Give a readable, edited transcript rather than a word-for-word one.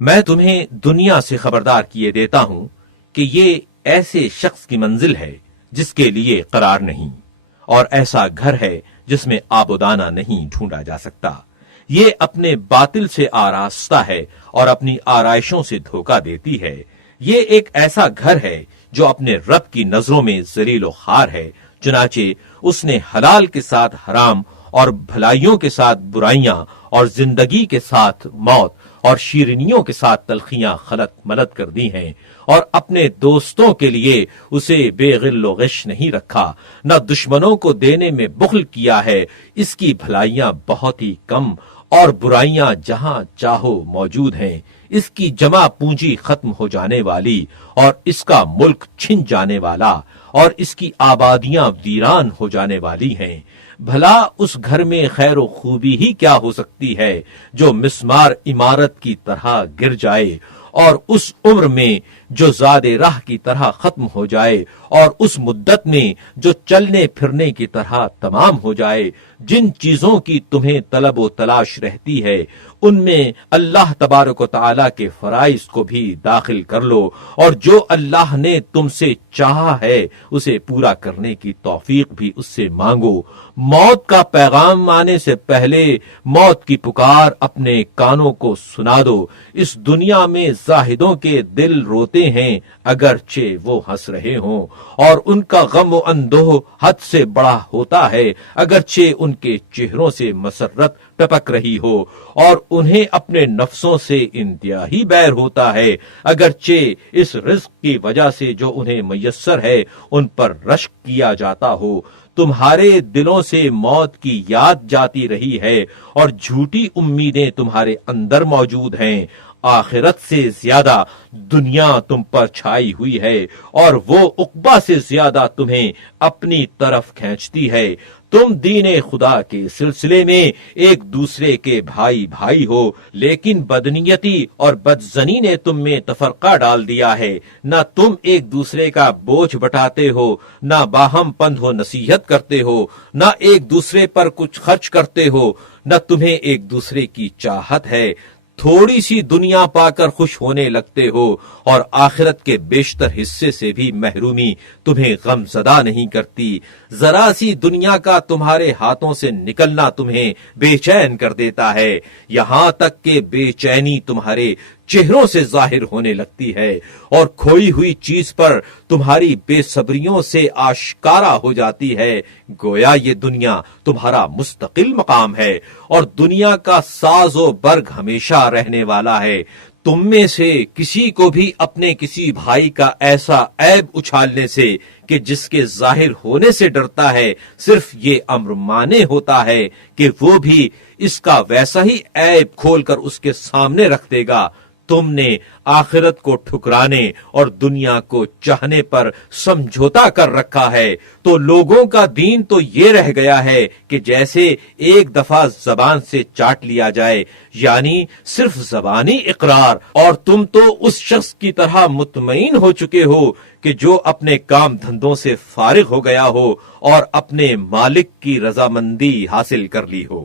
میں تمہیں دنیا سے خبردار کیے دیتا ہوں کہ یہ ایسے شخص کی منزل ہے جس کے لیے قرار نہیں، اور ایسا گھر ہے جس میں آب و دانہ نہیں ڈھونڈا جا سکتا۔ یہ اپنے باطل سے آراستہ ہے اور اپنی آرائشوں سے دھوکہ دیتی ہے۔ یہ ایک ایسا گھر ہے جو اپنے رب کی نظروں میں ذلیل و خوار ہے، چنانچہ اس نے حلال کے ساتھ حرام اور بھلائیوں کے ساتھ برائیاں اور زندگی کے ساتھ موت اور شیرینیوں کے ساتھ تلخیاں خلط ملت کر دی ہیں، اور اپنے دوستوں کے لیے اسے بے غل و غش نہیں رکھا، نہ دشمنوں کو دینے میں بخل کیا ہے۔ اس کی بھلائیاں بہت ہی کم اور برائیاں جہاں چاہو موجود ہیں۔ اس کی جمع پونجی ختم ہو جانے والی اور اس کا ملک چھن جانے والا اور اس کی آبادیاں ویران ہو جانے والی ہیں۔ بھلا اس گھر میں خیر و خوبی ہی کیا ہو سکتی ہے جو مسمار عمارت کی طرح گر جائے، اور اس عمر میں جو زاد راہ کی طرح ختم ہو جائے، اور اس مدت میں جو چلنے پھرنے کی طرح تمام ہو جائے۔ جن چیزوں کی تمہیں طلب و تلاش رہتی ہے ان میں اللہ تبارک و تعالی کے فرائض کو بھی داخل کر لو، اور جو اللہ نے تم سے چاہا ہے اسے پورا کرنے کی توفیق بھی اس سے مانگو۔ موت کا پیغام آنے سے پہلے موت کی پکار اپنے کانوں کو سنا دو۔ اس دنیا میں زاہدوں کے دل روتے ہیں اگرچہ وہ ہنس رہے ہوں، اور ان کا غم و اندوہ حد سے بڑا ہوتا ہے اگرچہ ان کے چہروں سے مسرت ٹپک رہی ہو، اور انہیں اپنے نفسوں سے انتہائی بیر ہوتا ہے اگرچہ اس رزق کی وجہ سے جو انہیں میسر ہے ان پر رشک کیا جاتا ہو۔ تمہارے دلوں سے موت کی یاد جاتی رہی ہے اور جھوٹی امیدیں تمہارے اندر موجود ہیں۔ آخرت سے زیادہ دنیا تم پر چھائی ہوئی ہے اور وہ عقبہ سے زیادہ تمہیں اپنی طرف کھینچتی ہے۔ تم دین خدا کے سلسلے میں ایک دوسرے کے بھائی بھائی ہو، لیکن بدنیتی اور بدزنی نے تم میں تفرقہ ڈال دیا ہے۔ نہ تم ایک دوسرے کا بوجھ بٹاتے ہو، نہ باہم پند و نصیحت کرتے ہو، نہ ایک دوسرے پر کچھ خرچ کرتے ہو، نہ تمہیں ایک دوسرے کی چاہت ہے۔ تھوڑی سی دنیا پا کر خوش ہونے لگتے ہو اور آخرت کے بیشتر حصے سے بھی محرومی تمہیں غم زدہ نہیں کرتی۔ ذرا سی دنیا کا تمہارے ہاتھوں سے نکلنا تمہیں بے چین کر دیتا ہے، یہاں تک کہ بے چینی تمہارے چہروں سے ظاہر ہونے لگتی ہے، اور کھوئی ہوئی چیز پر تمہاری بے صبریوں سے آشکارا ہو جاتی ہے۔ گویا یہ دنیا تمہارا مستقل مقام ہے اور دنیا کا ساز و برگ ہمیشہ رہنے والا ہے۔ تم میں سے کسی کو بھی اپنے کسی بھائی کا ایسا عیب اچھالنے سے کہ جس کے ظاہر ہونے سے ڈرتا ہے، صرف یہ امر مانے ہوتا ہے کہ وہ بھی اس کا ویسا ہی عیب کھول کر اس کے سامنے رکھ دے گا۔ تم نے آخرت کو ٹھکرانے اور دنیا کو چاہنے پر سمجھوتا کر رکھا ہے، تو لوگوں کا دین تو یہ رہ گیا ہے کہ جیسے ایک دفعہ زبان سے چاٹ لیا جائے، یعنی صرف زبانی اقرار، اور تم تو اس شخص کی طرح مطمئن ہو چکے ہو کہ جو اپنے کام دھندوں سے فارغ ہو گیا ہو اور اپنے مالک کی رضامندی حاصل کر لی ہو۔